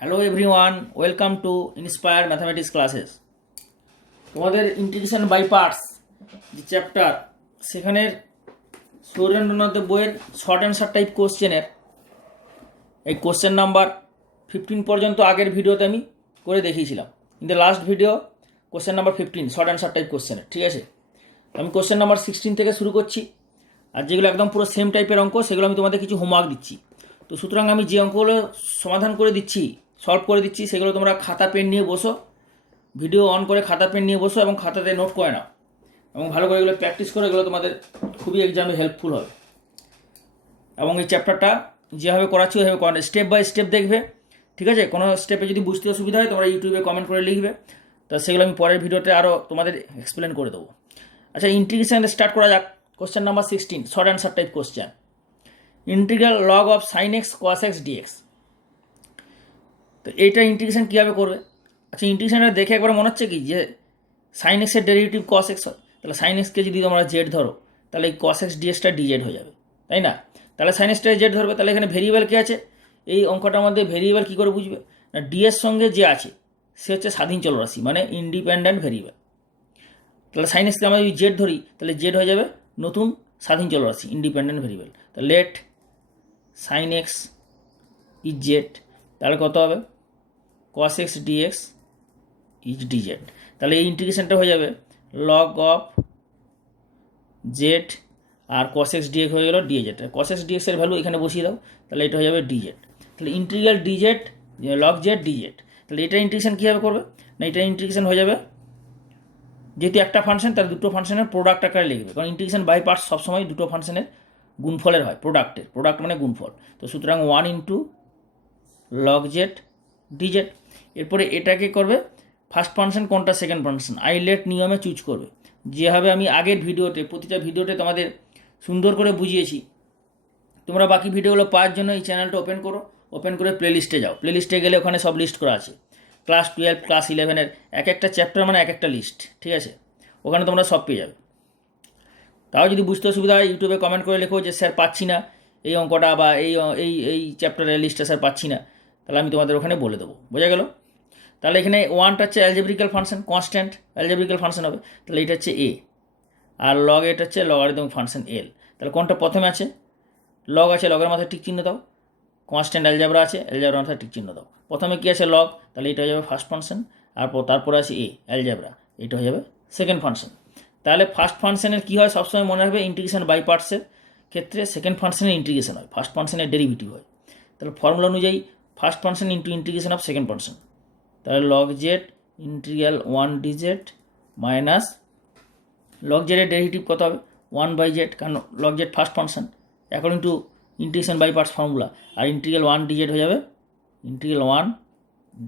Hello everyone, welcome to inspire mathematics classes. তোমাদের integration by parts যে chapter, সেখানের সুরেন্দ্রনাথ বইয়ের শর্ট অ্যান্সার টাইপ কোশ্চেনের এই কোশ্চেন নাম্বার 15 পর্যন্ত আগের ভিডিওতে আমি করে দেখিয়েছিলাম। In the last video question number 15 short answer type কোশ্চেনের, ঠিক আছে। আমি কোশ্চেন নাম্বার 16 থেকে শুরু করছি। আর যেগুলো একদম পুরো সেম টাইপের অঙ্ক, সেগুলো আমি তোমাদের কিছু হোমওয়ার্ক দিচ্ছি। তো সুতরাং আমি যে অঙ্কগুলো সমাধান করে দিচ্ছি, সলভ করে দিচ্ছি, সেগুলো তোমরা খাতা পেন নিয়ে বসো, ভিডিও অন করে খাতা পেন নিয়ে বসো এবং খাতাতে নোট করে নাও এবং ভালো করে এগুলো প্র্যাকটিস করো। এগুলো তোমাদের খুবই এক্সামে হেল্পফুল হবে। এবং এই চ্যাপ্টারটা যেভাবে করাচ্ছি ওইভাবে করা, স্টেপ বাই স্টেপ দেখবে, ঠিক আছে। কোনো স্টেপে যদি বুঝতে অসুবিধা হয় তোমরা ইউটিউবে কমেন্ট করে লিখবে, তা সেগুলো আমি পরের ভিডিওতে আরও তোমাদের এক্সপ্লেন করে দেবো। আচ্ছা, ইন্টিগ্রেশন স্টার্ট করা যাক। Question number 16 short answer type question, integral log of sine x cos x dx. তো এইটা ইন্টিগ্রেশন কীভাবে করবে? আচ্ছা, ইন্টিগ্রেশনটা দেখে একবার মনে হচ্ছে কি যে সাইন এক্সের ডেরিভেটিভ কস এক্স হয়, তাহলে সাইন এক্সকে যদি তোমরা জেড ধরো, তাহলে এই কস এক্স ডিএক্সটা ডিজেড হয়ে যাবে, তাই না? তাহলে সাইন এক্সটা জেড ধরবে, তাহলে এখানে ভেরিয়েবল কী আছে? এই অঙ্কটার মধ্যে ভেরিয়েবল কী করে বুঝবে? না, ডিএর সঙ্গে যে আছে সে হচ্ছে স্বাধীন চলরাশি, মানে ইন্ডিপেন্ডেন্ট ভেরিয়েবল। তাহলে সাইন এক্সকে আমরা যদি জেড ধরি, তাহলে জেড হয়ে যাবে নতুন স্বাধীন চলরাশি, ইন্ডিপেন্ডেন্ট ভেরিয়েবল। তো let sine x is z, তাহলে কত হবে? Cos x dx is dz. তাহলে এই ইন্টিগ্রেশনটা হয়ে যাবে লগ অফ জেড আর কস এক্স ডিএক্স হয়ে গেল ডিজেড। কস এক্স ডিএক্সের ভ্যালু এখানে বসিয়ে দাও, তাহলে এটা হয়ে যাবে ডিজেড। তাহলে integral dz log z dz. তাহলে এটা ইন্টিগ্রেশন কীভাবে করবে? না, এটা ইন্টিগ্রেশন হয়ে যাবে, যেহেতু একটা ফাংশন তার দুটো ফাংশনের প্রোডাক্ট আকারে লিখবে, কারণ ইন্টিগ্রেশন বাই পার্টস সবসময় দুটো ফাংশনের গুণফলের হয়, প্রোডাক্টের, প্রোডাক্ট মানে গুণফল। তো সুতরাং 1 ইন্টু লগ জেড ডিজেড। এরপরে এটাকে করবে ফার্স্ট ফাংশন কোনটা, সেকেন্ড ফাংশন, আইলেট নিয়মে চুজ করবে। যেভাবে আমি আগের ভিডিওতে, প্রতিটা ভিডিওতে তোমাদের সুন্দর করে বুঝিয়েছি। তোমরা বাকি ভিডিওগুলো পাওয়ার জন্য এই চ্যানেলটা ওপেন করো, ওপেন করে প্লেলিস্টে যাও। প্লেলিস্টে গেলে ওখানে সব লিস্ট করা আছে, ক্লাস 12 ক্লাস 11-এর এক একটা চ্যাপ্টার মানে এক একটা লিস্ট, ঠিক আছে। ওখানে তোমরা সব পেয়ে যাবে। তাও যদি বুঝতে অসুবিধা হয় ইউটিউবে কমেন্ট করে লেখো যে স্যার পাচ্ছি না এই অঙ্কটা বা এই এই এই চ্যাপ্টারের লিস্টটা স্যার পাচ্ছি না, তাহলে আমি তোমাদের ওখানে বলে দেবো। বোঝা গেল? তাহলে এখানে ওয়ানটা হচ্ছে অ্যালজেব্রিক্যাল ফাংশন, কনস্ট্যান্ট অ্যালজেব্রিক্যাল ফাংশন হবে, তাহলে এটা হচ্ছে এ, আর লগ এটা হচ্ছে লগারিদমিক ফাংশন এল। তাহলে কোনটা প্রথমে আছে? লগ আছে, লগের মাথায় টিক চিহ্ন দাও। কনস্ট্যান্ট অ্যালজেব্রা আছে, অ্যালজেব্রার মাথায় টিক চিহ্ন দাও। প্রথমে কী আছে? লগ, তাহলে এটা হয়ে যাবে ফার্স্ট ফাংশন, আর তারপরে আছে এ অ্যালজেব্রা, এটা হয়ে যাবে সেকেন্ড ফাংশন। তাহলে ফার্স্ট ফাংশনের কী হয় সবসময় মনে রাখবে, ইন্টিগ্রেশন বাই পার্টসের ক্ষেত্রে সেকেন্ড ফাংশনের ইন্টিগ্রেশন হয়, ফার্স্ট ফাংশনের ডেরিভেটিভ হয়। তাহলে ফর্মুলা অনুযায়ী first function into integration of second function, তাহলে log z integral 1 dz minus log জেডের ডেরিভেটিভ কত হবে? 1 বাই জেড, কারণ log z first function according to integration by parts formula. আর ইন্টিগ্রাল 1 ডিজেড হয়ে যাবে ইন্টিগ্রাল 1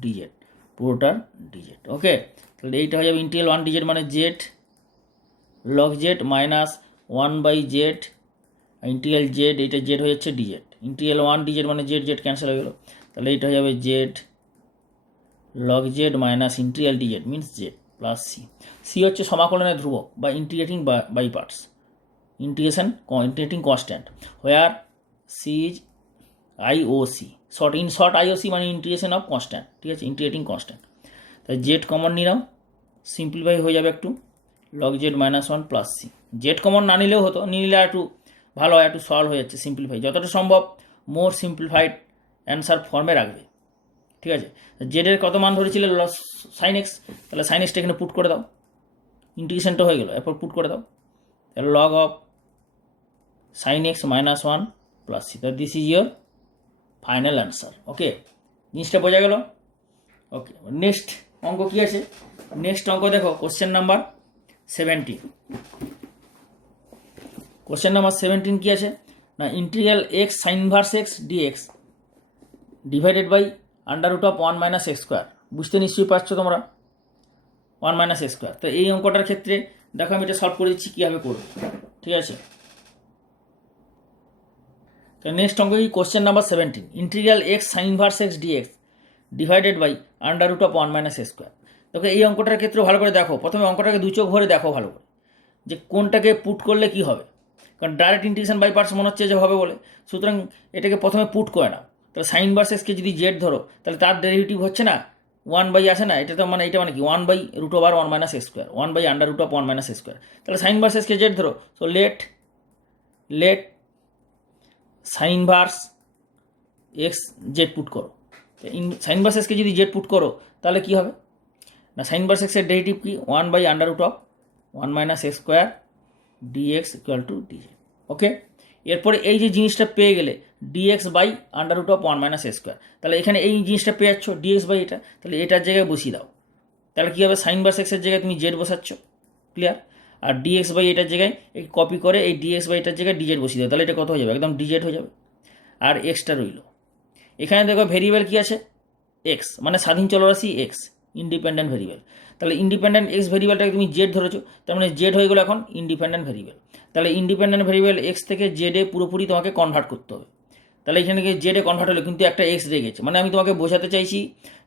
ডিজেড, পুরোটার ডিজেড। ওকে, তাহলে এইটা হয়ে যাবে ইন্টিগ্রাল 1 ডিজেড মানে z log z minus 1 by z integral z, এইটা জেড হয়ে যাচ্ছে ডিজেড। ইন্টিগ্রাল 1 ডিজেড মানে জেড জেড ক্যান্সেল হয়ে গেলো, তাহলে এইটা হয়ে যাবে z log z minus integral dz means z plus c. C হচ্ছে সমাকলনের ধ্রুবক বা integrating by parts, integrating constant, where c is IOC, short IOC মানে ইন্টিগ্রেশন অফ কনস্ট্যান্ট, ঠিক আছে, ইন্টিগ্রেটিং কনস্ট্যান্ট। তাই জেড কমন নিলাম, সিম্পলিফাই হয়ে যাবে একটু, log z minus 1 plus c. Z common না নিলেও হতো, নিলে একটু ভালো হয়, একটু সলভ হয়ে যাচ্ছে, সিম্পলিফাই যতটা সম্ভব মোর সিম্পলিফাইড অ্যান্সার ফর্মে রাখবে, ঠিক আছে। জেডের কত মান ধরেছিল? সাইন এক্স, তাহলে সাইন এক্সটা এখানে পুট করে দাও, ইন্টিগ্রেশনটা হয়ে গেল, এরপর পুট করে দাও, তাহলে log of sine x minus 1 plus c, তাহলে this is your final answer. Okay, জিনিসটা বোঝা গেল? ওকে, নেক্সট অঙ্ক কী আছে? নেক্সট অঙ্ক দেখো, কোশ্চেন নাম্বার 17। কোশ্চেন নাম্বার 17 কী আছে? না, integral x sine inverse x dx divided by underroot of 1 minus x square. বুঝতে নিশ্চয়ই পারছো তোমরা, 1 মাইনাস এক্স স্কোয়ার। তো এই অঙ্কটার ক্ষেত্রে দেখো আমি এটা সলভ করে দিচ্ছি কীভাবে করবো, ঠিক আছে। তো নেক্সট অঙ্ক কি? Question number 17, integral x sine inverse x dx divided by underroot of 1 minus x square. দেখো এই অঙ্কটার ক্ষেত্রে ভালো করে দেখো, প্রথমে অঙ্কটাকে দু চোখ ভরে দেখো ভালো করে, যে কোনটাকে পুট করলে কি হবে, কারণ ডাইরেক্ট ইন্টিগ্রেশন বাই পার্টস মনে হচ্ছে যে হবে বলে, সুতরাং এটাকে প্রথমে পুট করে নাও। তাহলে সাইন ইনভার্স এক্সকে যদি জেড ধরো তাহলে তার ডেরিভেটিভ হচ্ছে না 1 আসে না, এটা মানে কি 1/√1 - x স্কোয়ার, 1/√1 - x স্কোয়ার। তাহলে সাইন ইনভার্স এক্সকে জেড ধরো, so let sine inverse x z put করো। সাইন ইনভার্স এক্সকে যদি জেড পুট করো তাহলে কি হবে না, সাইন ইনভার্স এক্সের ডেরিভেটিভ কি 1/√1 - x স্কোয়ার dx = dz। ওকে, এরপরে এই যে জিনিসটা পেয়ে গেলে dx/√1 - x স্কোয়ার, তাহলে এখানে এই জিনিসটা পেয়ে যাচ্ছ dx/, এটা তাহলে এটার জায়গায় বসিয়ে দাও। তাহলে কী হবে, সাইন ইনভার্স এক্সের জায়গায় তুমি জেড বসাচ্ছ, ক্লিয়ার। আর dx/, এটার জায়গায় এই কপি করে এই dx/, এটার জায়গায় dz বসিয়ে দাও, তাহলে এটা কত হয়ে যাবে, একদম dz হয়ে যাবে। আর এক্সটা রইল, এখানে দেখো ভেরিয়েবল কী আছে, এক্স, মানে স্বাধীন চলরাশি এক্স, ইন্ডিপেন্ডেন্ট ভেরিয়েবল। তাহলে ইন্ডিপেন্ডেন্ট এক্স ভেরিয়েবলটাকে তুমি জেড ধরেছো, তার মানে জেড হয়ে গেলো এখন ইন্ডিপেন্ডেন্ট ভেরিয়েবল। তাহলে ইন্ডিপেন্ডেন্ট ভেরিয়েবল এক্স থেকে জেডে পুরোপুরি তোমাকে কনভার্ট করতে হবে। তাহলে এখানে জেডে কনভার্ট হলো কিন্তু একটা এক্স রেখে গেছে, মানে আমি তোমাকে বোঝাতে চাইছি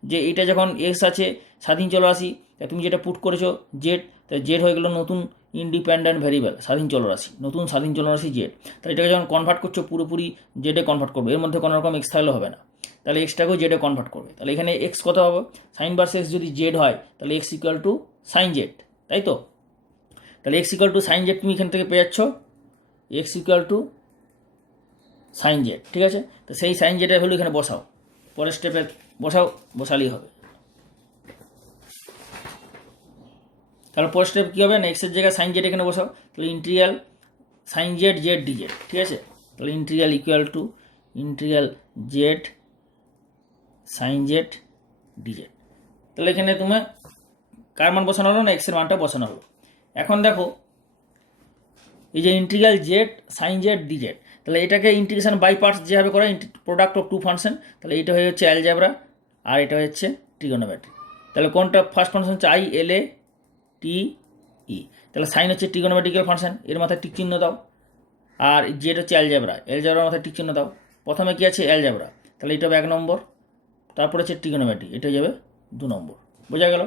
যে এটা যখন এক্স আছে স্বাধীন চলরাশি, তুমি যেটা পুট করেছো জেড, তো জেড হয়ে গেলো নতুন ইন্ডিপেন্ডেন্ট ভেরিয়েবল স্বাধীন চলরাশি, নতুন স্বাধীন চলরাশি জেড। তাহলে এটাকে যখন কনভার্ট করছো পুরোপুরি জেডে কনভার্ট করবে, এর মধ্যে কোনো রকম এক্স থাকলে হবে না, তাহলে এক্সটাকেও জেডে কনভার্ট করবে। তাহলে এখানে এক্স কত হবে, সাইন ইনভার্স এক্স যদি জেড হয় তাহলে এক্স = সাইন জেড, তাই তো। তাহলে এক্স = সাইন জেড তুমি এখান থেকে পেয়ে যাচ্ছ এক্স = সাইন জেড, ঠিক আছে। তো সেই সাইন জেডের ভ্যালু এখানে বসাও, পরের স্টেপে বসালেই হবে। তাহলে পরের স্টেপ কী হবে না, এক্সের জায়গায় সাইন জেড এখানে বসাও, তাহলে integral sine z z dz, ঠিক আছে। তাহলে integral z sine z dz. তাহলে এখানে তোমার কার মান বসানো হলো না, এক্সের মানটা বসানো হলো। এখন দেখো এই যে integral z sine z dz, তাহলে এটাকে ইন্টিগ্রেশন বাই পার্টস যেভাবে করা, প্রোডাক্ট অফ টু ফাংশন, তাহলে এটা হয়ে হচ্ছে অ্যালজেব্রা আর এটা হচ্ছে ট্রিগোনোমেট্রি। তাহলে কোনটা ফার্স্ট ফাংশন হচ্ছে ILATE, তাহলে সাইন হচ্ছে ট্রিগোনোমেট্রিক্যাল ফাংশন, এর মাথায় টিক চিহ্ন দাও। আর জেড হচ্ছে অ্যালজেব্রার মাথায় টিক চিহ্ন দাও। প্রথমে কি আছে অ্যালজেব্রা, তাহলে এটা হবে 1 নম্বর, তারপরে হচ্ছে ট্রিগোনোমেট্রি, এটা যাবে 2 নম্বর, বোঝা গেল।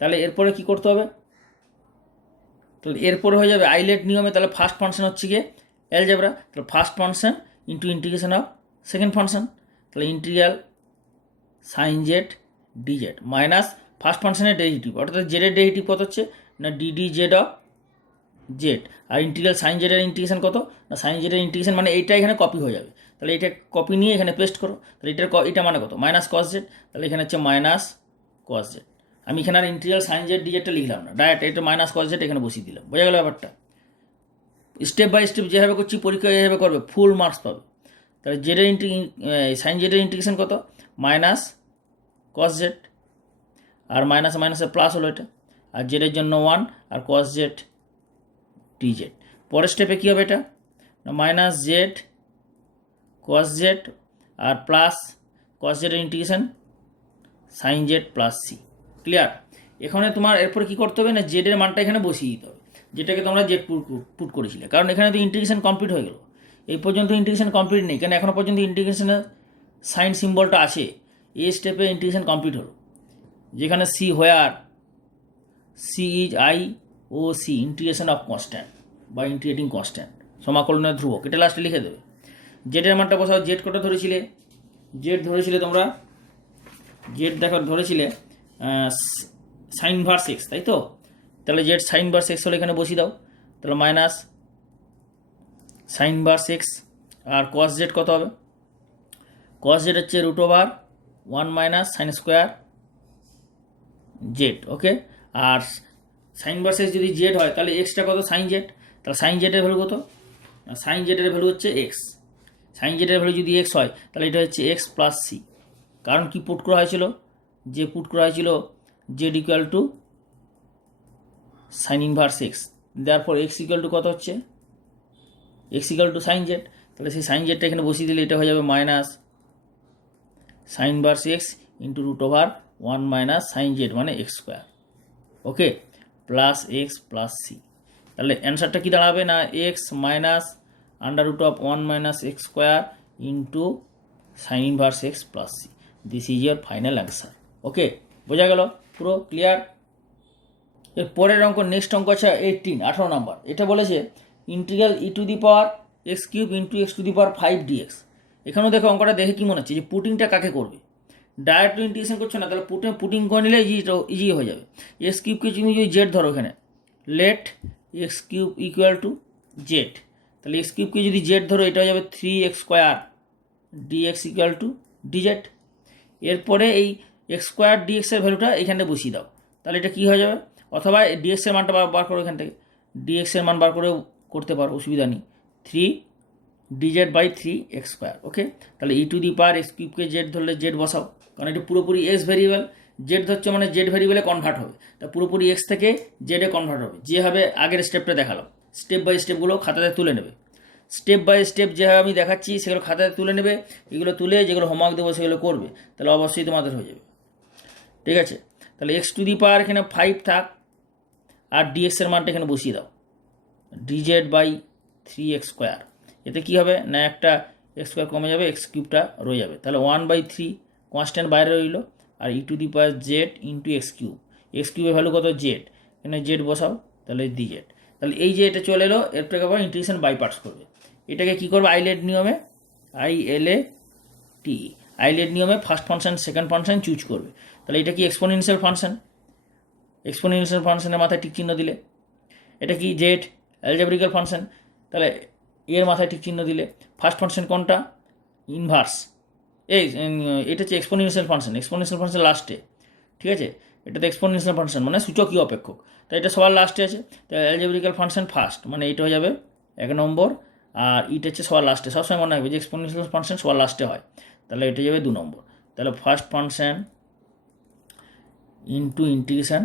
তাহলে এরপরে কি করতে হবে, তাহলে এরপরে হয়ে যাবে আইলেট নিয়মে, তাহলে ফার্স্ট ফাংশন হচ্ছে গিয়ে অ্যালজেব্রা, তাহলে first function into integration of second function, তাহলে integral sine z dz minus first ফাংশনের ডেরিভেটিভ, অর্থাৎ জেডের ডেরিভেটিভ কত হচ্ছে না DDZ অফ জেড, আর ইন্টিগ্রাল সাইন জেডের ইন্টিগ্রেশন কত না, সাইন জেডের ইন্টিগ্রেশন মানে এইটা এখানে কপি হয়ে যাবে, তাহলে এটা কপি নিয়ে এখানে পেস্ট করো। তাহলে এটা মানে কত, মাইনাস কস জেড, তাহলে এখানে হচ্ছে মাইনাস কস জেড। আমি এখানে আর ইন্টিগ্রাল সাইন জেড ডিজেডটা লিখলাম না, ডাইরেক্ট এটা মাইনাস কস জেড এখানে বসিয়ে দিলাম, বোঝা গেল ব্যাপারটা। স্টেপ বাই স্টেপ যেভাবে করছি পরীক্ষা এভাবে করবে, ফুল মার্কস পাবে। তাহলে সাইন জেডের ইন্টিগ্রেশন কত, মাইনাস কস জেড, আর মাইনাসে প্লাস হলো এটা, আর জেডের জন্য 1 আর কস জেড ডিজেড। পরের স্টেপে কী হবে, এটা মাইনাস জেড কস জেড আর প্লাস কস জেডের integration sine z plus c, clear. এখানে তোমার এরপরে কী করতে হবে না, জেডের মানটা এখানে বসিয়ে দিতে হবে, যেটাকে তোমরা জেড পুট করেছিলে, কারণ এখানে তো ইন্টিগ্রেশন কমপ্লিট হয়ে গেল। এই পর্যন্ত ইন্টিগ্রেশন কমপ্লিট নেই, কেন এখনও পর্যন্ত ইন্টিগ্রেশনের সাইন সিম্বলটা আছে। এই স্টেপে ইন্টিগ্রেশন কমপ্লিট হলো, যেখানে c where c is IOC integration of constant বা ইন্টিগ্রেটিং কনস্ট্যান্ট, সমাকলনের ধ্রুবক, এটা লাস্টে লিখে দেবে। জেডের মানটা বসাও, জেড কটা ধরেছিলে, তোমরা জেড দেখো ধরেছিলে সাইন ইনভার্স এক্স, তাই তো। তাহলে জেড সাইন ইনভার্স এক্স হলে এখানে বসিয়ে দাও, তাহলে মাইনাস সাইন ইনভার্স এক্স, আর কস জেড কত হবে, কস জেড হচ্ছে √1 - সাইন স্কোয়ার জেড, ওকে। আর সাইন ইনভার্স এক্স যদি জেড হয় তাহলে এক্সটা কত, সাইন জেড, তাহলে সাইন জেডের ভ্যালু কত, সাইন জেডের ভ্যালু হচ্ছে এক্স, সাইন জেডের ভ্যালু যদি এক্স হয় তাহলে এটা হচ্ছে x প্লাস সি, কারণ কি পুট করা হয়েছিল, জেড = সাইন ইনভার্স এক্স, দেয়ারপর x = কত হচ্ছে, x = সাইন জেড, তাহলে সেই সাইন জেডটা এখানে বসিয়ে দিলে এটা হয়ে যাবে minus sine inverse x into √1 - sine z মানে x square, okay, plus x plus c. তাহলে অ্যান্সারটা কী দাঁড়াবে না, x minus √1 - x square into sine inverse x plus c, this is your final answer, okay, বোঝা গেল, পুরো ক্লিয়ার। এর পরের অঙ্ক, নেক্সট অঙ্ক আছে 18 নম্বর। এটা বলেছে ইন্টিগ্রাল e⁻x³ × x⁵ dx, এখানেও দেখো অঙ্কটা দেখে কি মনে হচ্ছে যে পুটিংটা কাকে করবে, ডাইরেক্ট ইন্টিগ্রেশন করছো না, তাহলে পুটিং করে নিলে ইজি হয়ে যাবে। এক্স কিউবকে তুমি যদি জেড ধরো এখানে, let x cube equal to z, তাহলে এক্স কিউবকে যদি জেড ধরো এটা হয়ে যাবে 3x² dx equal to DZ. এরপরে এই এক্স স্কোয়ার ডিএক্সের ভ্যালুটা এখানে বসিয়ে দাও, তাহলে এটা কী হয়ে যাবে, অথবা ডিএক্সের মানটা বার করো এখান থেকে, ডিএক্সের মান বার করেও করতে পারো, অসুবিধা নেই, 3 ডিজেড/3x²। ওকে, তাহলে e⁻x কিউবকে জেড ধরলে জেড বসাও, কারণ এটা পুরোপুরি এক্স ভ্যারিয়েবল, জেড ধরছে মানে জেড ভ্যারিয়েবলে কনভার্ট হবে, তা পুরোপুরি এক্স থেকে জেডে কনভার্ট হবে, যেভাবে আগের স্টেপটা দেখালাম। স্টেপ বাই স্টেপগুলো খাতাতে তুলে নেবে, স্টেপ বাই স্টেপ যেভাবে আমি দেখাচ্ছি সেগুলো খাতাতে তুলে নেবে, এগুলো তুলে যেগুলো হোমওয়ার্ক দেবো সেগুলো করবে, তাহলে অবশ্যই তোমাদের হয়ে যাবে। ঠিক আছে, তাহলে x⁻ এখানে 5 থাক, আর ডিএক্সের মানটা এখানে বসিয়ে দাও, dz/3x²। এতে কী হবে না, একটা x² কমে যাবে, এক্স কিউবটা রয়ে যাবে, তাহলে 1/3 কনস্ট্যান্ট বাইরে রইল, আর e⁻z into x cube, x কিউবের ভ্যালু কত জেড, এখানে জেড বসাও, তাহলে dz। তাহলে এই যে এটা চলে এলো, এরটাকে আবার ইন্টিগ্রেশন বাই পার্টস করবে, এটাকে কী করবে, আইলেট নিয়মে, আইলেট নিয়মে first function second function choose করবে। তাহলে এটা কি এক্সপোনেনশিয়াল ফাংশন, এক্সপোনেনশিয়াল ফাংশনের মাথায় টিক চিহ্ন দিলে, এটা কি জেড অ্যালজেব্রিক্যাল ফাংশন, তাহলে এর মাথায় টিক চিহ্ন দিলে। ফার্স্ট ফাংশন কোনটা, ইনভার্স, এটা হচ্ছে এক্সপোনেনশিয়াল ফাংশন, এক্সপোনেনশিয়াল ফাংশন লাস্টে। ঠিক আছে, এটা তো এক্সপোনেনশিয়াল ফাংশন মানে সূচকীয় অপেক্ষক, তাই এটা সবার লাস্টে আছে, তাই অ্যালজেব্রিক্যাল ফাংশন ফার্স্ট, মানে এটা হয়ে যাবে 1 নম্বর, আর এটা হচ্ছে সবার লাস্টে, সবসময় মনে রাখবে যে এক্সপোনেনশিয়াল ফাংশন সবার লাস্টে হয়, তাহলে এটা যাবে 2 নম্বর। তাহলে first function into integration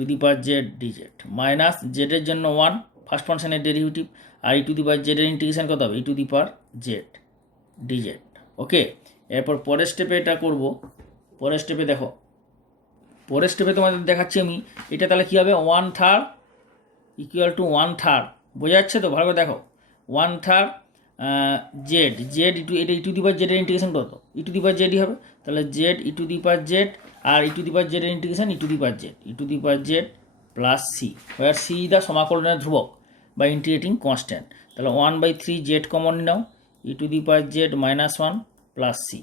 e⁻z dz minus জেডের জন্য 1 ফার্স্ট ফাংশনের ডেরিভেটিভ, আর e⁻z এর ইন্টিগ্রেশন কত হবে, e⁻z dz। ওকে, এরপর পরের স্টেপে এটা করব, পরের স্টেপে দেখো, পরের স্টেপে তোমাদের দেখাচ্ছি আমি, এটা তাহলে কী হবে, 1/3 ইকুয়াল টু 1/3, বোঝা যাচ্ছে তো, ভালো করে দেখো, 1/3 জেড, এটা e⁻z এর ইন্টিগ্রেশন কত, e⁻z হবে, তাহলে জেড e⁻z, আর e⁻z এর integration e⁻z plus c, where c দা সমাকলনের ধ্রুবক বা ইন্টিগ্রেটিং কনস্ট্যান্ট, তাহলে 1/3 জেড কমন নাও, e⁻z-1 plus c.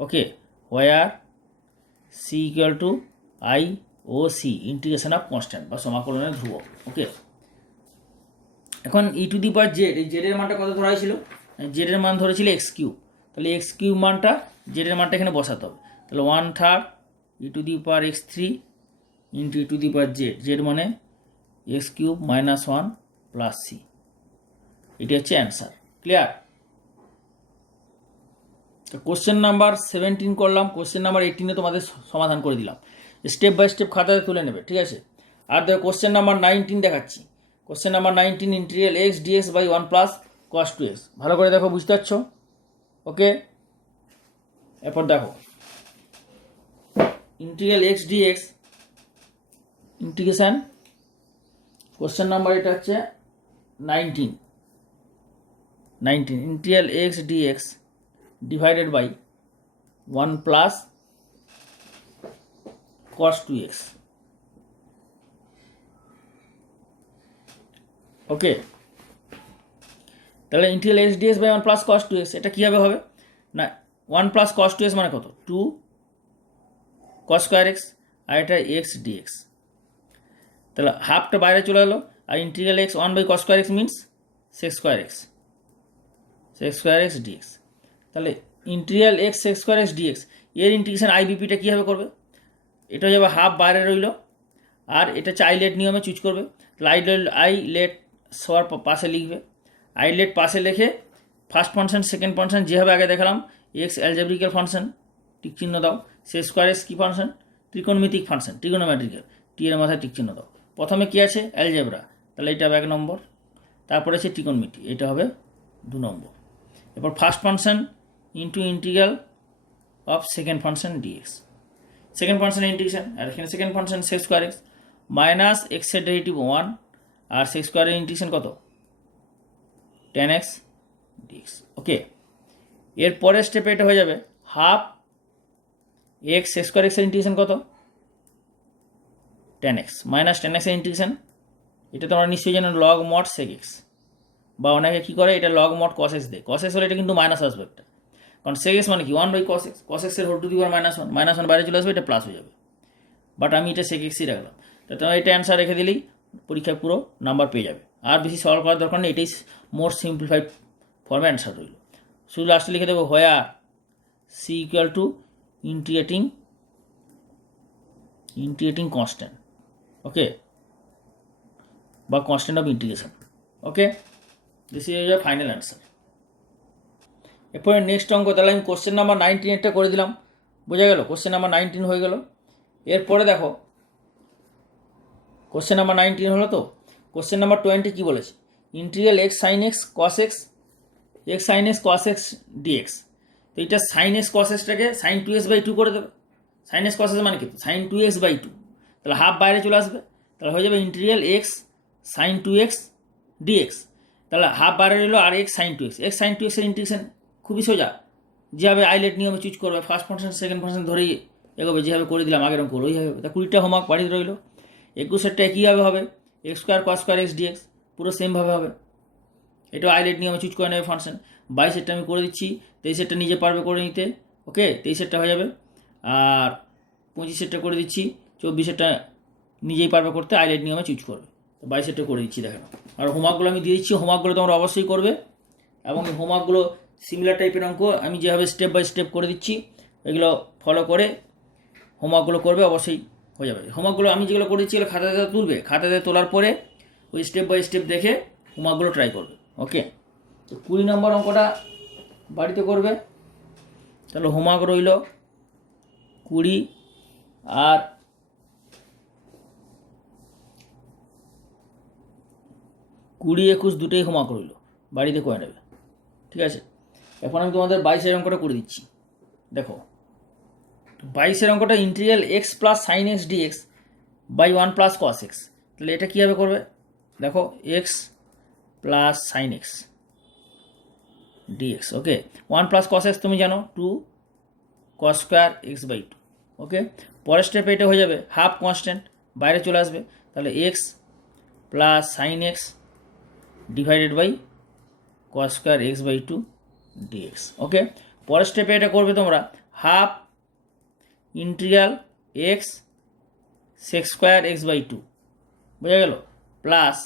Okay, where c equal to I O C, integration of constant বা সমাকলনের ধ্রুবক। ওকে, এখন e⁻z, এই জেডের মানটা কত ধরা হয়েছিল, জেডের মান ধরেছিল এক্স কিউব, তাহলে এক্স কিউব মানটা, জেডের মানটা এখানে বসাতে হবে, তাহলে 1/3 e⁻x3 ইন্টু e⁻z, জেড মানে x³ - 1 প্লাস সি, এটি হচ্ছে অ্যান্সার। ক্লিয়ার? তো কোশ্চেন নাম্বার 17 করলাম, কোশ্চেন নাম্বার 18 তোমাদের সমাধান করে দিলাম, স্টেপ বাই স্টেপ খাতাতে তুলে নেবে। ঠিক আছে, আর দেখো কোশ্চেন নাম্বার 19 দেখাচ্ছি, question number 19 integral x dx/1 plus cos 2x, ভালো করে দেখো, বুঝতে পারছো? ওকে, এরপর দেখো integral x dx integration, question number এটা হচ্ছে 19 integral x dx divided by 1 plus cos 2x। Okay, তাহলে integral x dx by 1 plus cos 2x, এটা কীভাবে হবে না, 1 প্লাস cos 2x মানে কত, 2 cos স্কোয়ার এক্স, আর এটা x dx, তাহলে হাফটা বাইরে চলে গেলো, আর integral x 1/cos square x means sec square x dx, তাহলে integral x sec square x dx এর ইন্টিগ্রেশন আইবিপিটা কীভাবে করবে, এটা যাবে হাফ বাইরে রইল, আর এটা হচ্ছে আইলেট নিয়মে চুজ করবে, তাহলে আইলেট সবার পাশে লিখবে, আইলেট পাশে লিখে ফার্স্ট ফাংশন সেকেন্ড ফাংশন যেভাবে আগে দেখালাম, এক্স অ্যালজেব্রিক্যাল ফাংশন টিক চিহ্ন দাও, sec স্কোয়ার এক্স কী ফাংশন, ত্রিকোণমিতিক ফাংশন, ট্রিগোনোমেট্রিক্যাল, টি এর মাথায় টিক চিহ্ন দাও। প্রথমে কী আছে, অ্যালজেব্রা, তাহলে এটা হবে 1 নম্বর, তারপরে আছে ত্রিকোণমিতি, এটা হবে 2 নম্বর। এরপর first function into integral of second function dx, second ফাংশনের ইন্টিগ্রেশন, আর এখানে second function sec square x minus এক্সের ডেরিভেটিভ 1, আর sec স্কোয়ারের ইন্টিগ্রেশন কত, tan x dx। ওকে, এর পরের স্টেপে এটা হয়ে যাবে হাফ x sec স্কোয়ার এক্সের ইন্টিগ্রেশন কত, tan x minus tan x এর ইন্টিগ্রেশন, এটা তোমরা নিশ্চয়ই জানো log mod sec x, বা অনেকে কী করে এটা log mod cos x দেয়, cos x হলে এটা কিন্তু মাইনাস আসবে একটা, কারণ সেক এক্স মানে কি 1/cos x, cos x এর হোল টু দি পাওয়ার -1, -1 বাইরে চলে আসবে, এটা প্লাস হয়ে যাবে, বাট আমি এটা সেক এক্সই রাখলাম। তো তোমরা এটা অ্যান্সার রেখে দিলেই পরীক্ষায় পুরো নাম্বার পেয়ে যাবে, আর বেশি সলভ করার দরকার নেই, এটাই মোর সিম্পলিফাইড ফর্মে অ্যান্সার রইল। শুধু লাস্টে লিখে দেবো where c equal to integrating constant, okay, বা constant of integration, okay, this is your final answer. এরপরে নেক্সট অঙ্ক, তাহলে আমি কোশ্চেন নাম্বার 19 করে দিলাম, বোঝা গেল, কোশ্চেন নাম্বার 19 হয়ে গেল। এরপরে দেখো কোশ্চেন নাম্বার 19 হলো, তো কোশ্চেন নাম্বার 20 কী বলেছে, integral x sign x cos x sign x cos x dx. তো এটা সাইন এক্স কস এক্সটাকে সাইন 2x/2 করে দেবে, সাইন এক্স কস এক্স মানে কি, সাইন 2x/2, তাহলে হাফ বাইরে চলে আসবে, তাহলে হয়ে যাবে integral x sine 2x dx. তাহলে হাফ বাইরে রইল আর x sine 2x, x sine 2x এর ইন্টিগ্রেশন খুবই সোজা, যেভাবে আইলেট নিয়মে চুজ করবে, ফার্স্ট ফাংশন সেকেন্ড ফাংশন ধরেই এগোবে, যেভাবে করে দিলাম আগের অঙ্ক ওইভাবে। তা 20টা হোমওয়ার্ক বাড়িতে রইল। 21এরটা কীভাবে হবে, x square cos square x dx, পুরো সেমভাবে হবে, এটাও আইলেট নিয়মে চুজ করে নেবে ফাংশন। 22এরটা আমি করে দিচ্ছি, 23এরটা নিজে পারবে করে নিতে, ওকে, 23এরটা হয়ে যাবে, আর 25এরটা করে দিচ্ছি, 24এরটা নিজেই পারবে করতে, আইলেট নিয়মে চুজ করবে। তো 22এরটা করে দিচ্ছি, দেখেন। আর হোমওয়ার্কগুলো আমি দিয়ে দিচ্ছি, হোমওয়ার্কগুলো তোমরা অবশ্যই করবে, এবং এই হোমওয়ার্কগুলো সিমিলার টাইপের অঙ্ক আমি যেভাবে স্টেপ বাই স্টেপ করে দিচ্ছি, এগুলো ফলো করে হোমওয়ার্কগুলো করবে, অবশ্যই হয়ে যাবে। হোমওয়ার্কগুলো আমি যেগুলো করে দিচ্ছি এগুলো খাতাতে তুলবে, খাতাতে তোলার পরে ওই স্টেপ বাই স্টেপ দেখে হোমওয়ার্কগুলো ট্রাই করবে, ওকে। তো 20 নম্বর অঙ্কটা বাড়িতে করবে, তাহলে হোমওয়ার্ক রইল 20 আর 20, 21 দুটোই হোমওয়ার্ক রইল, বাড়িতে করে নেবে, ঠিক আছে। এখন আমি তোমাদের 22এর অঙ্কটা করে দিচ্ছি, দেখো 22এর অঙ্কটা integral x plus sine x dx by 1 plus cos x. তাহলে এটা কীভাবে করবে, দেখো x plus sine x dx, okay, 1 plus cos x তুমি জানো 2 কস স্কোয়ার x/2, ওকে। পরের স্টেপে এটা হয়ে যাবে হাফ কনস্ট্যান্ট বাইরে চলে আসবে, তাহলে x plus sine x divided by cos square x/2 dx, okay. পরের স্টেপে এটা করবে তোমরা half integral x sec square x/2, বোঝা গেল, প্লাস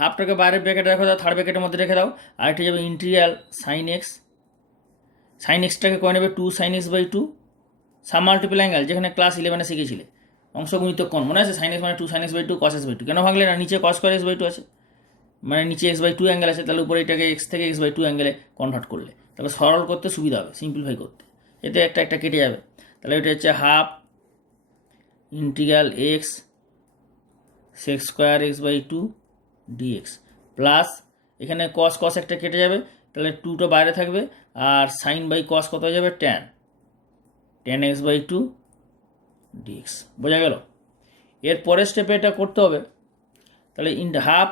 হাফটাকে বাইরের ব্র্যাকেটে রেখে দাও, থার্ড ব্র্যাকেটের মধ্যে রেখে দাও, আর এটা যাবে ইন্টিগ্রাল সাইন এক্সটাকে করে নেবে 2 sin x/2 সাম মাল্টিপল অ্যাঙ্গেল, যেখানে ক্লাস 11-এ শিখেছিলে অংশগুণিত কোণ, মনে আছে, সাইন এক্স মানে 2 sin x/2 cos x/2, কেন ভাঙলে না, নিচে cos স্কোয়ার x/2 আছে, মানে নিচে x/2 অ্যাঙ্গেল আছে, তাহলে উপরে এটাকে x থেকে x/2 অ্যাঙ্গেলে কনভার্ট করলে তাহলে সরল করতে সুবিধা হবে, সিম্পলিফাই করতে, এতে একটা কেটে যাবে, তাহলে এটা হচ্ছে half integral x sec square x/2 dx, plus এখানে cos একটা কেটে যাবে, তাহলে 2টা বাইরে থাকবে, আর সাইন বাই কস কত হয়ে যাবে, tan x/2 ডিএক্স, বোঝা গেল। এর পরের স্টেপে এটা করতে হবে, তাহলে half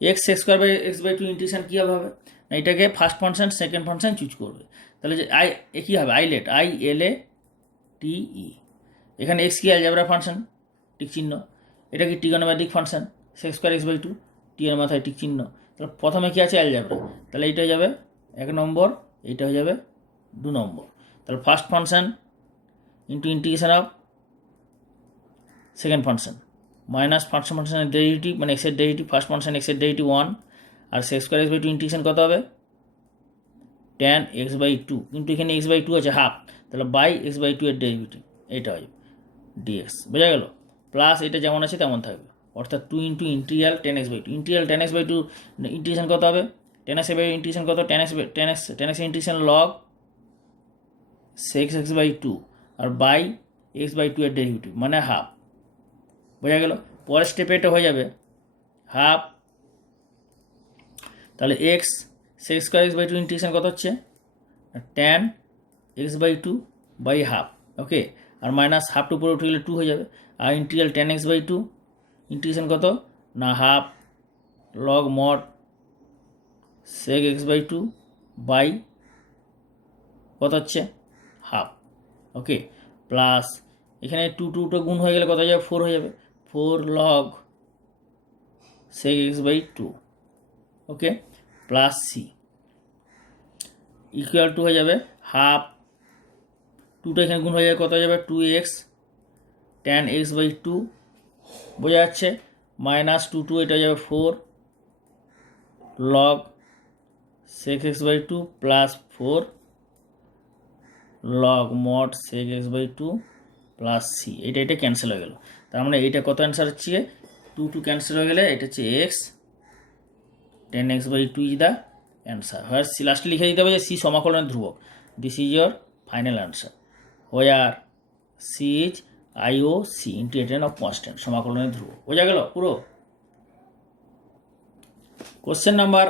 x sec square by x/2 integration কীভাবে হবে না, এটাকে first function second function choose করবে, তাহলে যে কী হবে, ILATE, এখানে এক্স কি অ্যালজেব্রা ফাংশন, টিক চিহ্ন, এটা কি trigonometric function sec square x/2, T এর মাথায় টিক চিহ্ন, তাহলে প্রথমে কী আছে অ্যালজেব্রা, তাহলে এইটা হয়ে যাবে 1 নম্বর, এইটা হয়ে যাবে 2 নম্বর, তাহলে first function into integration of second function minus first ফাংশনের ডেরিভেটিভ, মানে এক্সের ডেরিভেটিভ, ফার্স্ট ফাংশন এক্সের ডেরিভেটিভ 1, আর সেক স্কোয়ার x/2 ইন্টিগ্রেশন কত হবে, tan x/2, কিন্তু এখানে x/2 আছে হাফ, তাহলে বাই x/2 এর ডেরিভেটিভ, এটা হয়ে যাবে ডিএক্স, বোঝা গেল, প্লাস এটা যেমন আছে তেমন থাকবে, অর্থাৎ 2 into integral tan x/2, integral tan x/2 integration কত হবে, tan x/2 ইন্টিগ্রেশন কত, tan x integration log sec x/2 আর বাই x/2 এর ডেরিভেটিভ মানে হাফ, বোঝা গেল। পরের স্টেপে এটা হয়ে যাবে হাফ, তাহলে x sec square x/2 integration কত হচ্ছে, tan x/2 by half, okay, আর মাইনাস হাফ টু উপরে উঠে গেলে 2 হয়ে যাবে, আর ইন্টিগ্রাল tan x/2 ইন্টিগ্রেশন কত না half log mod sec x/2 by কত হচ্ছে হাফ, ওকে, প্লাস এখানে 2 গুণ হয়ে গেলে কত হয়ে যাবে, 4 হয়ে যাবে, 4 log sec x/2, okay. Plus c equal to হয়ে যাবে হাফ, টুটা এখানে গুণ হয়ে যাবে, কত হয়ে যাবে 2x tan x বাই 2 বোঝা যাচ্ছে, মাইনাস 2 এটা হয়ে যাবে 4 log sec x by 2 plus 4 log mod sec x by 2 plus c. এটা ক্যান্সেল হয়ে গেল, তার মানে এইটা কত অ্যান্সার হচ্ছে 2 ক্যান্সেল হয়ে গেলে এটা হচ্ছে x tan x by 2 is the answer. হয় সি লাস্টে লিখে দিতে হবে যে সি সমাকলনের ধ্রুবক, this is your final answer. Where c is IOC integration of constant, সমাকলনের ধ্রুবক। বোঝা গেল পুরো। কোশ্চেন নাম্বার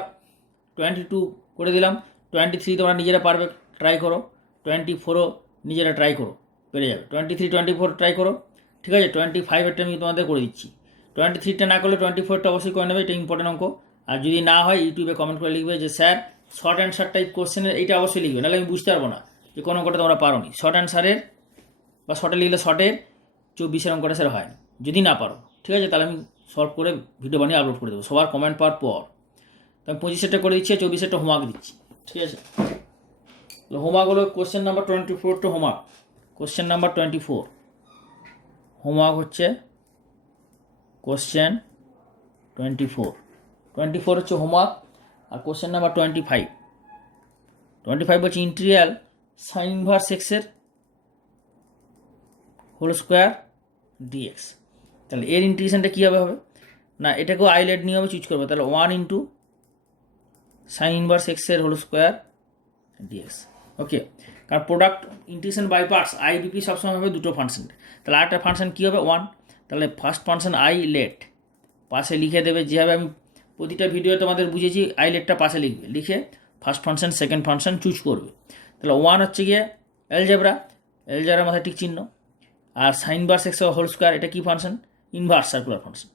22 করে দিলাম। 23 তোমরা নিজেরা পারবে, ট্রাই করো। 24ও নিজেরা ট্রাই করো, পেরে যাবে। 23, 24 ট্রাই করো, ঠিক আছে। 25 আমি তোমাদের করে দিচ্ছি। 23টা না করলে 24টা অবশ্যই করে নেবে, এটা ইম্পর্টেন্ট অঙ্ক। আর যদি না হয় ইউটিউবে কমেন্ট করে লিখবে যে স্যার শর্ট অ্যান্সার টাইপ কোশ্চেনের এইটা অবশ্যই লিখবে, নাহলে আমি বুঝতে পারবো না যে কোনো অঙ্কটা তোমরা পারো নি। শর্ট অ্যান্সারের বা শর্টে লিখলে শর্টের 24 অঙ্কটা স্যার হয় না, যদি না পারো, ঠিক আছে। তাহলে আমি সলভ করে ভিডিও বানিয়ে আপলোড করে দেবো সবার কমেন্ট পাওয়ার পর। তো আমি 25টা করে দিচ্ছি, 24টা হোমওয়ার্ক দিচ্ছি, ঠিক আছে। হোমওয়ার্ক হলো question number 24 two homework. Question number 24 homework হচ্ছে কোশ্চেন 24 হচ্ছে হোমওয়ার্ক। আর কোশ্চেন নাম্বার 25 বলছে ইন্টিগ্রাল সাইন ইনভার্স এক্সের হোল স্কোয়ার ডিএক্স। তাহলে এর ইন্টিগ্রেশনটা কীভাবে হবে না, এটাকেও আইলেট নিয়মে চুজ করবে। তাহলে 1 ইন্টু সাইন ইনভার্স এক্সের হোল স্কোয়ার ডিএক্স। ওকে, কারণ product integration by parts IBP সবসময় হবে দুটো ফাংশন। তাহলে আরেকটা ফাংশন কী হবে 1, তাহলে ফার্স্ট ফাংশন আই লেট পাশে লিখে দেবে, যেভাবে আমি প্রতিটা ভিডিও তোমাদের বুঝেছি আই লেটটা পাশে লিখবে, লিখে first function second function choose করবে। তাহলে 1 হচ্ছে গিয়ে অ্যালজেব্রা মাথায় ঠিক চিহ্ন। আর sine inverse x whole square এটা কী ফাংশন, ইনভার্স সার্কুলার ফাংশন,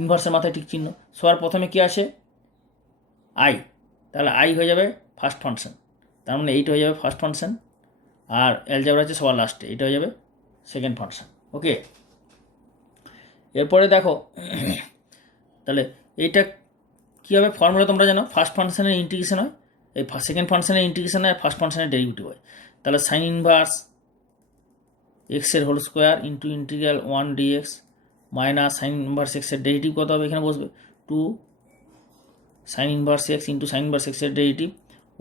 ইনভার্সের মাথায় ঠিক চিহ্ন। সবার প্রথমে কী আসে আই, তাহলে আই হয়ে যাবে ফার্স্ট ফাংশন, তার মানে এইটা হয়ে যাবে ফার্স্ট ফাংশন। আর অ্যালজেব্রা আছে সবার লাস্টে, এটা হয়ে যাবে সেকেন্ড ফাংশন। ওকে, এরপরে দেখো তাহলে এইটা কী হবে, ফর্মুলা তোমরা জানো, ফার্স্ট ফাংশনের ইন্টিগ্রেশন হয়, এই সেকেন্ড ফাংশনের ইন্টিগ্রেশন হয়, ফার্স্ট ফাংশনের ডেরিভেটিভ হয়। তাহলে সাইন ইনভার্স এক্সের whole square into integral 1 dx minus sine inverse এক্সের ডেরিভেটিভ কত হবে, এখানে বসবে 2 sine inverse x into sine inverse এক্সের ডেরিভেটিভ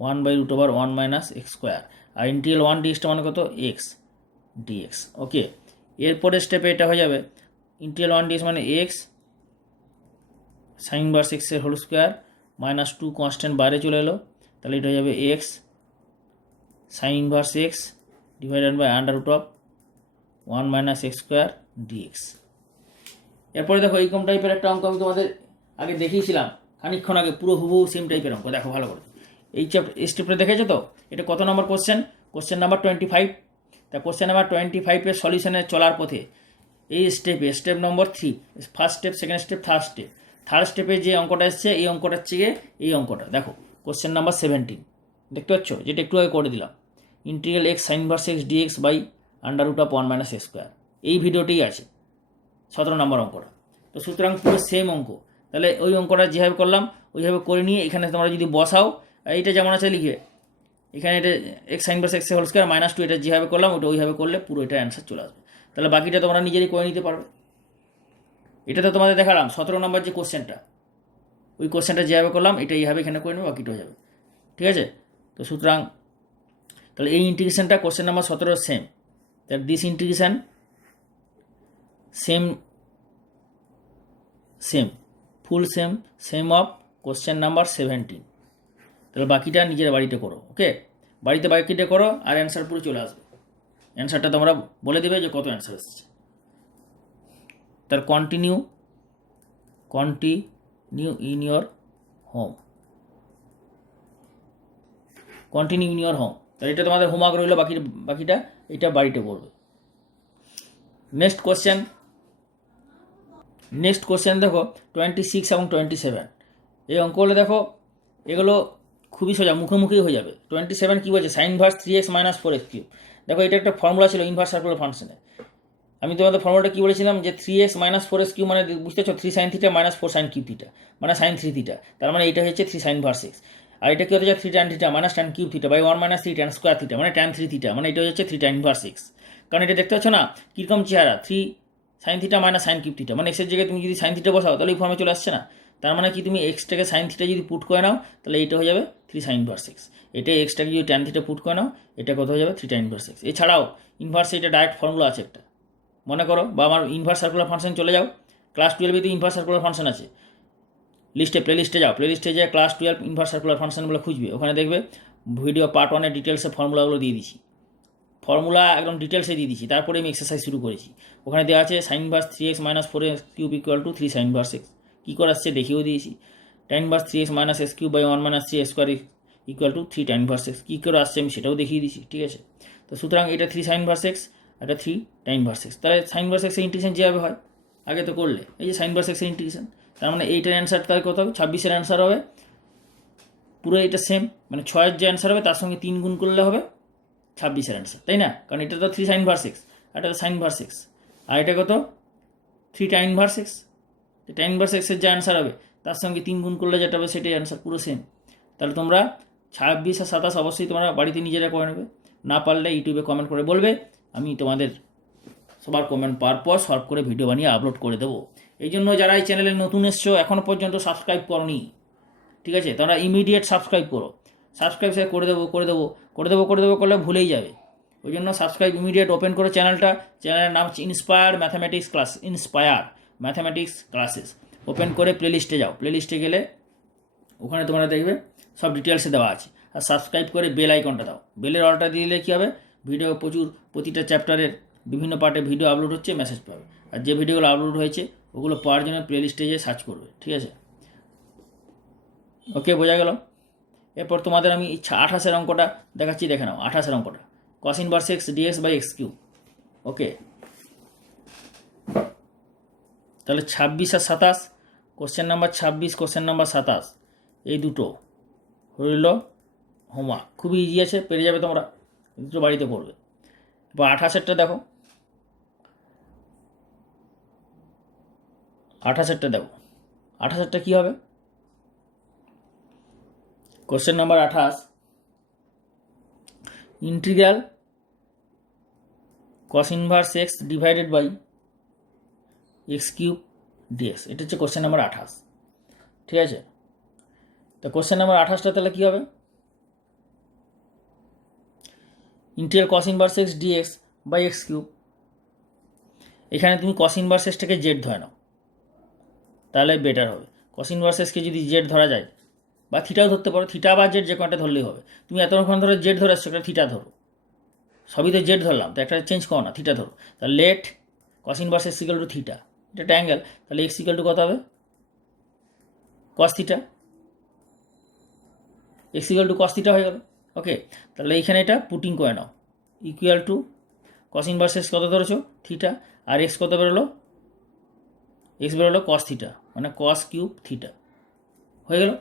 1/√1 মাইনাস এক্স স্কোয়ার। আর ইন্টিগ্রাল 1 dx মানে কত এক্স ডিএক্স। ওকে, এরপরে স্টেপে এটা হয়ে যাবে ইন্টিগ্রাল 1 dx মানে এক্স সাইন ইনভার্স এক্সের হোল স্কোয়ার মাইনাস 2 কনস্ট্যান্ট বাইরে চলে এলো, তাহলে এটা হয়ে যাবে x sine inverse x divided by √1 minus x square dx. এরপরে দেখো এইরকম টাইপের একটা অঙ্ক আমি তোমাদের আগে দেখিয়েছিলাম খানিকক্ষণ আগে, পুরো হুবহু সেম টাইপের অঙ্ক। দেখো ভালো করে, এই স্টেপটা দেখেছো তো, এটা কত নম্বর কোশ্চেন নাম্বার 25। তা কোশ্চেন নাম্বার 25-এর সলিউশনে চলার পথে এই স্টেপ নম্বর 3, first step, second step, third স্টেপে যে অঙ্কটা এসছে এই অঙ্কটা হচ্ছে গিয়ে এই অঙ্কটা। দেখো কোশ্চেন নাম্বার 17 দেখতে পাচ্ছ, যেটা একটু আগে করে দিলাম, integral x sine inverse x dx by √1 minus x square. এই ভিডিওতেই আছে 17 নম্বর অঙ্কটা। তো সুতরাং পুরো সেম অঙ্ক, তাহলে ওই অঙ্কটা যেভাবে করলাম ওইভাবে করে নিয়ে এখানে তোমরা যদি বসাও, এইটা যেমন আছে লিখে, এখানে এটা x sine inverse x whole square minus 2 এটা যেভাবে করলাম ওটা ওইভাবে করলে পুরো এটা অ্যান্সার চলে আসবে। তাহলে বাকিটা তোমরা নিজেরই করে নিতে পারবে। এটা তো তোমাদের দেখালাম 17 নম্বর যে কোশ্চেনটা, ওই কোশ্চেনটা যেভাবে করলাম এটা এইভাবে এখানে করে নেবে, বাকিটা হয়ে যাবে, ঠিক আছে। তো সুতরাং তাহলে এই ইন্টিগ্রেশনটা question number 17 same, that this integration same of question number 17। তাহলে বাকিটা নিজের বাড়িতে করো। ওকে, বাকিটা করো আর অ্যান্সার পুরো চলে আসবে। অ্যান্সারটা তোমরা বলে দেবে যে কত অ্যান্সার এসেছে। তার কন্টিনিউ ইন ইয়োর হোম, তাহলে এটা তোমাদের হোমওয়ার্ক রইলো, বাকিটা এটা বাড়িতে করবে। নেক্সট কোশ্চেন দেখো 26 এবং 27। এই অঙ্কগুলো দেখো, এগুলো খুবই সোজা, মুখোমুখি হয়ে যাবে। 27 কী বলছে, sign inverse 3x minus 4x cube. দেখো এটা একটা ফর্মুলা ছিল ইনভার্স সার্কুলার ফাংশনে, আমি তোমাদের ফর্মুলাটা কী বলেছিলাম যে 3x মাইনাস 4x কিউ মানে বুঝতে পারছো 3 sine theta minus 4 sine cube theta মানে সাইন 3 থিটা, তার মানে এটা হচ্ছে 3 সাইন ভার্স এক্স। আর এটা কী হতে যায় 3 tan theta minus tan cube theta by 1 minus 3 tan square theta মানে ট্যান 3 থিটা, মানে এটা হচ্ছে 3 ট্যান ইনভার্স এক্স। কারণ এটা দেখতে পাচ্ছ না কীরকম চেহারা, 3 sine theta minus sine cube theta, মানে এক্সের জায়গায় তুমি যদি সাইন থিটা বসাও তাহলে এই ফর্মে চলে আসছে না। তার মানে কি তুমি এক্সটাকে সাইন থিটা যদি পুট করে নাও তাহলে এটা হয়ে যাবে 3 সাইন ইনভার্স এক্স। এটা এক্সটাকে যদি ট্যান থিটা পুট করে নাও এটা কত হয়ে যাবে 3 ট্যান ইনভার্স এক্স। এছাড়াও ইনভার্স এটা ডাইরেক্ট ফর্মুলা আছে একটা, মনে করো, বা আমার ইনভার্স সার্কুলার ফাংশন চলে যাও, ক্লাস 12 তো ইনভার্স সার্কুলার ফাংশন আছে, লিস্টে প্লেলিস্টে যাও, প্লেলিস্টে যায় ক্লাস 12 ইনভার্স সার্কুলার ফাংশনগুলো খুঁজবে, ওখানে দেখবে ভিডিও পার্ট 1-এর ডিটেলসে ফর্মুলাগুলো দিয়ে দিচ্ছি, ফর্মুলা একদম ডিটেলসে দিয়ে দিচ্ছি, তারপরে আমি এক্সারসাইজ শুরু করেছি। ওখানে দেওয়া আছে sine inverse 3x minus 4x cube equal to 3 sine inverse x, কী করে আসছে দেখিয়েও দিয়েছি। Tan inverse 3x minus x cube by 1 minus 3 square equal to 3 tan inverse x, কী করে আসছে আমি সেটাও দেখিয়ে দিয়েছি, ঠিক আছে। তো সুতরাং এটা 3 সাইন ইনভার্স এক্স, এটা 3 ট্যান ইনভার্স এক্স। তাহলে সাইন ইনভার্স এক্সের ইন্টিগ্রেশন যেভাবে হয় আগে তো করলে, এই যে সাইন ইনভার্স এক্সের ইন্টিগ্রেশন, তার মানে এইটার অ্যান্সার তাহলে কত হবে 26-এর অ্যান্সার হবে পুরো এটা সেম, মানে 6-এর যে অ্যান্সার হবে তার সঙ্গে 3 গুণ করলে হবে 26-এর অ্যান্সার, তাই না? কারণ এটা তো 3 সাইন ভার্স এক্স, এটা তো সাইন ভার্স এক্স, আর এটা কত 3 tan inverse x. Tan inverse এক্সের যে অ্যান্সার হবে তার সঙ্গে 3 গুণ করলে যেটা হবে সেটাই অ্যান্সার, পুরো সেম। তাহলে তোমরা 26 আর 27 অবশ্যই তোমরা বাড়িতে নিজেরা করে নেবে, না পারলে ইউটিউবে কমেন্ট করে বলবে, আমি তোমাদের সবার কমেন্ট পাওয়ার পর সলভ করে ভিডিও বানিয়ে আপলোড করে দেবো। এই জন্য যারা এই চ্যানেলে নতুন এসছো এখনও পর্যন্ত সাবস্ক্রাইব করনি, ঠিক আছে, তোমরা ইমিডিয়েট সাবস্ক্রাইব করো, সাবস্ক্রাইব সে করে দেবো করলে ভুলেই যাবে। ওই জন্য সাবস্ক্রাইব ইমিডিয়েট ওপেন করে চ্যানেলের নাম হচ্ছে ইন্সপায়ার ম্যাথামেটিক্স ক্লাসেস, ওপেন করে প্লেলিস্টে যাও, প্লেলিস্টে গেলে ওখানে তোমরা দেখবে সব ডিটেলসে দেওয়া আছে। আর সাবস্ক্রাইব করে বেল আইকনটা দাও, বেলের অলটা দিলে কী হবে ভিডিও প্রতিটা চ্যাপ্টারের বিভিন্ন পার্টে ভিডিও আপলোড হচ্ছে মেসেজ পাবে, আর যে ভিডিওগুলো আপলোড হয়েছে ওগুলো পাওয়ার জন্য প্লেলিস্টে যেয়ে সার্চ করবে, ঠিক আছে। ওকে, বোঝা গেল। এরপর তোমাদের আমি 28-এর অঙ্কটা দেখাচ্ছি, দেখে নাও 28-এর অঙ্কটা, cos inverse x dx by x cube. Okay, তাহলে 26 আর 27, কোশ্চেন নাম্বার 26 কোশ্চেন নাম্বার 27 এই দুটো হইল হোমওয়ার্ক, খুবই ইজি আছে, পেরে যাবে তোমরা, দুটো বাড়িতে পড়বে। এবার 28-এরটা দেখো, 28-এরটা দেখো, 28-এরটা কী হবে, question number 28, integral cos inverse x divided by x cube dx, এটা হচ্ছে কোশ্চেন নাম্বার 28, ঠিক আছে। তো কোশ্চেন নাম্বার 28টা তাহলে কী হবে, integral cos inverse x dx by x cube, এখানে তুমি কস ইনভার্স এক্সটাকে জেড ধরে নাও তাহলে বেটার হবে। কস ইনভার্স এক্সকে যদি জেড ধরা যায় বা থিটাও ধরতে পারো, থিটা বা জেড যে কোনোটা ধরলেই হবে। তুমি এতক্ষণ ধরে জেড ধরে আসছো, একটা থিটা ধরো, সবই তো জেড ধরলাম, তো একটা চেঞ্জ করো না, থিটা ধরো। তাহলে let cos inverse x equal to theta, এটা একটা অ্যাঙ্গেল, তাহলে এক্স ইকুয়াল টু কত হবে cos theta, x equal to cos theta হয়ে গেল। ওকে, তাহলে এইখানে এটা পুটিং করে নাও, equal to cos inverse x কত ধরেছো থিটা, আর এক্স কত বেরোলো, এক্স বেরোলো কস থিটা মানে কস কিউব থিটা, হয়ে গেল,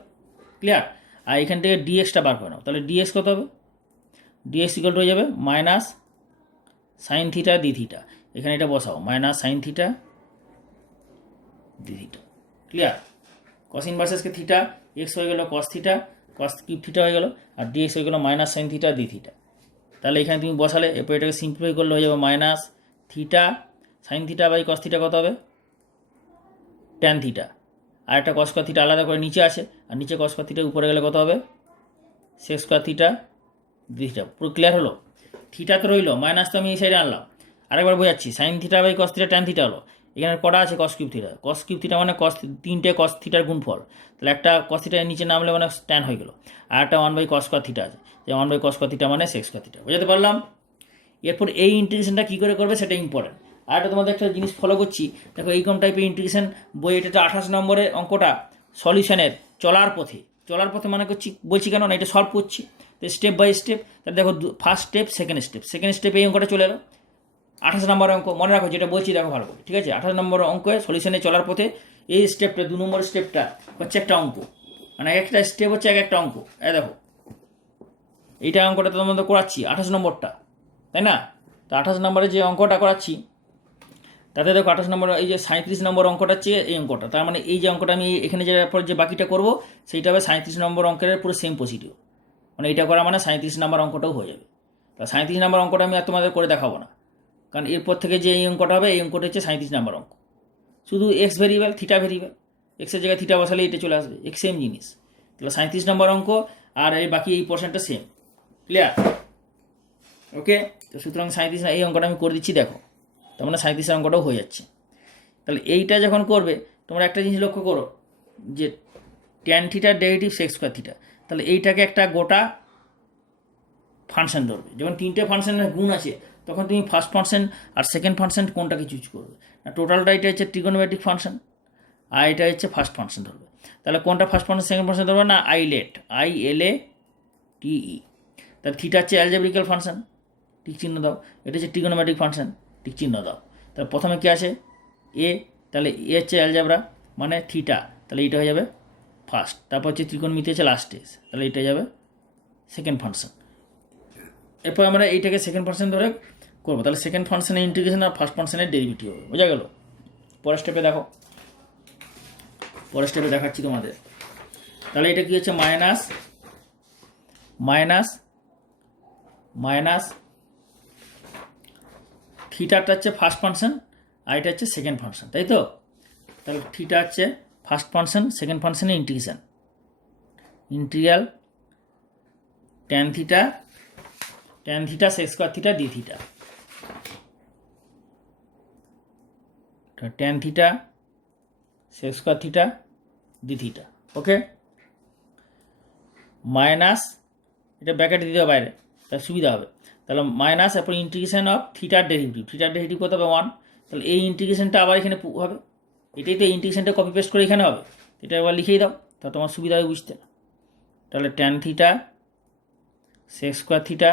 ক্লিয়ার। আর এখান থেকে ডিএক্সটা বার করে নাও, তাহলে ডিএক্স কত হবে, ডিএক্স ইকুয়াল টু হয়ে যাবে minus sine theta d theta, এখানে এটা বসাও minus sine theta d theta, clear. Cos inverse এক্সকে থিটা, এক্স হয়ে গেল cos theta, cos cube theta হয়ে গেল, আর ডিএক্স হয়ে গেল minus sine theta d theta. তাহলে এখানে তুমি বসালে, এরপর এটাকে সিম্পলিফাই করলে হয়ে যাবে minus theta sine theta by cos theta কত হবে ট্যান থিটা, আর একটা কস স্কয়ার থিটা আলাদা করে নিচে আছে, আর নিচে কস স্কয়ার থিটা উপরে গেলে কত হবে sec square theta d theta, পুরো ক্লিয়ার হলো। থিটা তো রইলো, মাইনাস তো আমি এই সাইডে আনলাম, আরেকবার বোঝাচ্ছি, sine theta by cos theta tan theta হলো, এখানে কটা আছে কস কিউব থিটা মানে কস 3টে কস থিটার গুণফল, তাহলে একটা কস থিটার নিচে নামলে মানে ট্যান হয়ে গেলো, আর একটা 1 বাই কস স্কয়ার থিটা আছে, যে 1 বাই কস স্কয়ার থিটা মানে সেক স্কয়ার থিটা, বুঝতে পারলাম। এরপর এই ইন্টিগ্রেশনটা কী করে করবে সেটা ইম্পর্টেন্ট। আর একটা তোমাদের একটা জিনিস ফলো করছি, দেখো এইরকম টাইপের ইন্টিগ্রেশন বই, এটা 28 নম্বরের অঙ্কটা সলিউশনের চলার পথে মানে বলছি কেন না, এটা সলভ করছি তো স্টেপ বাই স্টেপ। তাহলে দেখো ফার্স্ট স্টেপ সেকেন্ড স্টেপ এই অঙ্কটা চলে এলো, 28 নম্বরের অঙ্ক মনে রাখো, যেটা বলছি দেখো ভালো করে, ঠিক আছে। 28 নম্বর অঙ্কে সলিউশনে চলার পথে এই স্টেপটা 2 নম্বর স্টেপটা হচ্ছে একটা অঙ্ক, মানে একটা স্টেপ হচ্ছে একটা অঙ্ক। দেখো এইটা অঙ্কটা তোমাদের করাচ্ছি 28 নম্বরটা, তাই না। তো 28 নম্বরে যে অঙ্কটা করাচ্ছি তাতে দেখো 28 নম্বর এই যে 37 নম্বর অঙ্কটা হচ্ছে এই অঙ্কটা, তার মানে এই যে অঙ্কটা আমি এখানে যে পর যে বাকিটা করব সেইটা হবে 37 নম্বর অঙ্কের পুরো সেম প্রসিডিউর, মানে এটা করা মানে 37 নম্বর অঙ্কটাও হয়ে যাবে। তা 37 নম্বর অঙ্কটা আমি আর তোমাদের করে দেখাবো না, কারণ এরপর থেকে যে এই অঙ্কটা হবে এই অঙ্কটা হচ্ছে 37 নম্বর অঙ্ক। শুধু এক্স ভেরিয়েবল, থিটা ভেরিয়েবল, এক্সের জায়গায় থিটা বসালে এটা চলে আসবে, এক সেম জিনিস। তাহলে 37 নম্বর অঙ্ক আর এই বাকি এই পোর্শনটা সেম। ক্লিয়ার? ওকে, তো সুতরাং 37 এই অঙ্কটা আমি করে দিচ্ছি, দেখো তার মানে 37 অঙ্কটাও হয়ে যাচ্ছে। তাহলে এইটা যখন করবে তোমরা একটা জিনিস লক্ষ্য করো যে ট্যান থিটার ডেরিভেটিভ সেক স্কোয়ার থিটা, তাহলে এইটাকে একটা গোটা ফাংশন ধরবে। যখন তিনটে ফাংশনের গুণ আছে তখন তুমি ফার্স্ট ফাংশন আর সেকেন্ড ফাংশন কোনটাকে চুজ করবে না, টোটালটা এটা হচ্ছে ট্রিগোনোমেট্রিক ফাংশন আর এটা হচ্ছে ফার্স্ট ফাংশন ধরবে। তাহলে কোনটা ফার্স্ট ফাংশন সেকেন্ড ফাংশন ধরবে না, ILATE। তাহলে থিটা হচ্ছে অ্যালজেব্রিক্যাল ফাংশন, টিক চিহ্ন দাও। এটা হচ্ছে ট্রিগোনোমেট্রিক ফাংশন, টিক চিহ্ন দাও। তাহলে প্রথমে কী আছে এ, তাহলে এ হচ্ছে অ্যালজেব্রা মানে থিটা, তাহলে এইটা হয়ে যাবে ফার্স্ট। তারপর হচ্ছে ত্রিকোণমিতি হচ্ছে লাস্টে, তাহলে এটা যাবে সেকেন্ড ফাংশন। এরপর আমরা এইটাকে সেকেন্ড ফাংশন ধরে করবো, তাহলে সেকেন্ড ফাংশনের ইন্টিগ্রেশন আর ফার্স্ট ফাংশনের ডেরিভেটিভ হবে। বোঝা গেল? পরের স্টেপে দেখো, পরের স্টেপে দেখাচ্ছি তোমাদের। তাহলে এটা কি হচ্ছে মাইনাস মাইনাস মাইনাস থিটাটা হচ্ছে ফার্স্ট ফাংশন আর এটা হচ্ছে সেকেন্ড ফাংশন, তাই তো? তাহলে থিটা হচ্ছে ফার্স্ট ফাংশন, সেকেন্ড ফাংশনের integration, integral tan theta sec square theta d theta, tan theta sec square theta d theta. Okay, minus এটা ব্র্যাকেট দিতে হবে বাইরে, তার সুবিধা হবে। তাহলে মাইনাস এরপর ইন্টিগ্রেশন অফ থিটার ডেরিভেটিভ, থিটার ডেরিভেটিভ কত হবে 1, তাহলে এই ইন্টিগ্রেশনটা আবার এখানে হবে, এটাই তো ইন্টিগ্রেশনটা কপি পেস্ট করে এখানে হবে, এটা এবার লিখেই দাও, তা তোমার সুবিধা হবে বুঝতে। তাহলে tan theta sec square theta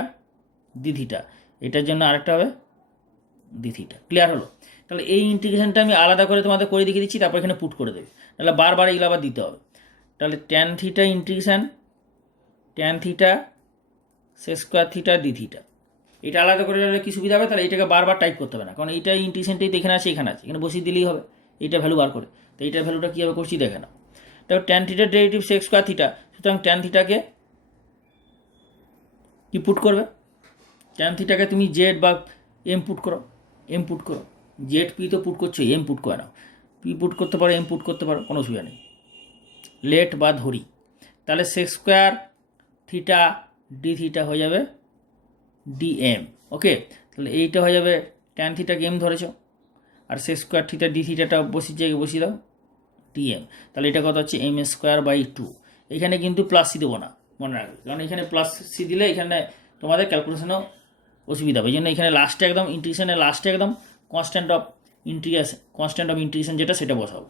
d theta, এটার জন্য আরেকটা হবে ডি থিটা। ক্লিয়ার হলো? তাহলে এই ইন্টিগ্রেশনটা আমি আলাদা করে তোমাদের করে দেখিয়ে দিচ্ছি, তারপর এখানে পুট করে দেবে, তাহলে বারবার এগুলো আবার দিতে হবে। তাহলে tan theta integration tan theta sec square theta d theta, এটা আলাদা করে দিলে কী সুবিধা হবে, তাহলে এটাকে বারবার টাইপ করতে হবে না, কারণ এইটা ইন্টিগ্রেশনটাই তো এখানে আছে, এখানে আছে, এখানে বসিয়ে দিলেই হবে এইটা ভ্যালু বার করে। তো এইটার ভ্যালুটা কীভাবে করছি দেখে নাও। তারপর ট্যান থিটার ডেরিভেটিভ সেক স্কোয়ার থিটা, সুতরাং ট্যান থিটাকে কি পুট করবে, ট্যান থিটাকে তুমি জেড বা এম পুট করো, এম পুট করো, জেড পি তো পুট করছো, এম পুট করে নাও, পি পুট করতে পারো, এম পুট করতে পারো, কোনো অসুবিধা নেই, লেট বা ধরি। তাহলে sec square theta d theta হয়ে যাবে ডিএম। ওকে, তাহলে এইটা হয়ে যাবে ট্যান থিটাকে এম ধরেছ আর সেক স্কোয়ার থিটা ডি থিটাটা বসিয়ে দাও ডিএম, তাহলে এটা কত হচ্ছে এম স্কোয়ার বাই 2। এখানে কিন্তু প্লাস সি দেবো না, মনে রাখবে, কারণ এখানে প্লাস সি দিলে এখানে তোমাদের ক্যালকুলেশনেও অসুবিধা হবে, এই জন্য এখানে লাস্টে একদম ইন্টিগ্রেশনের লাস্টে একদম কনস্ট্যান্ট অফ ইন্টিগ্রেশন যেটা সেটা বসাবো।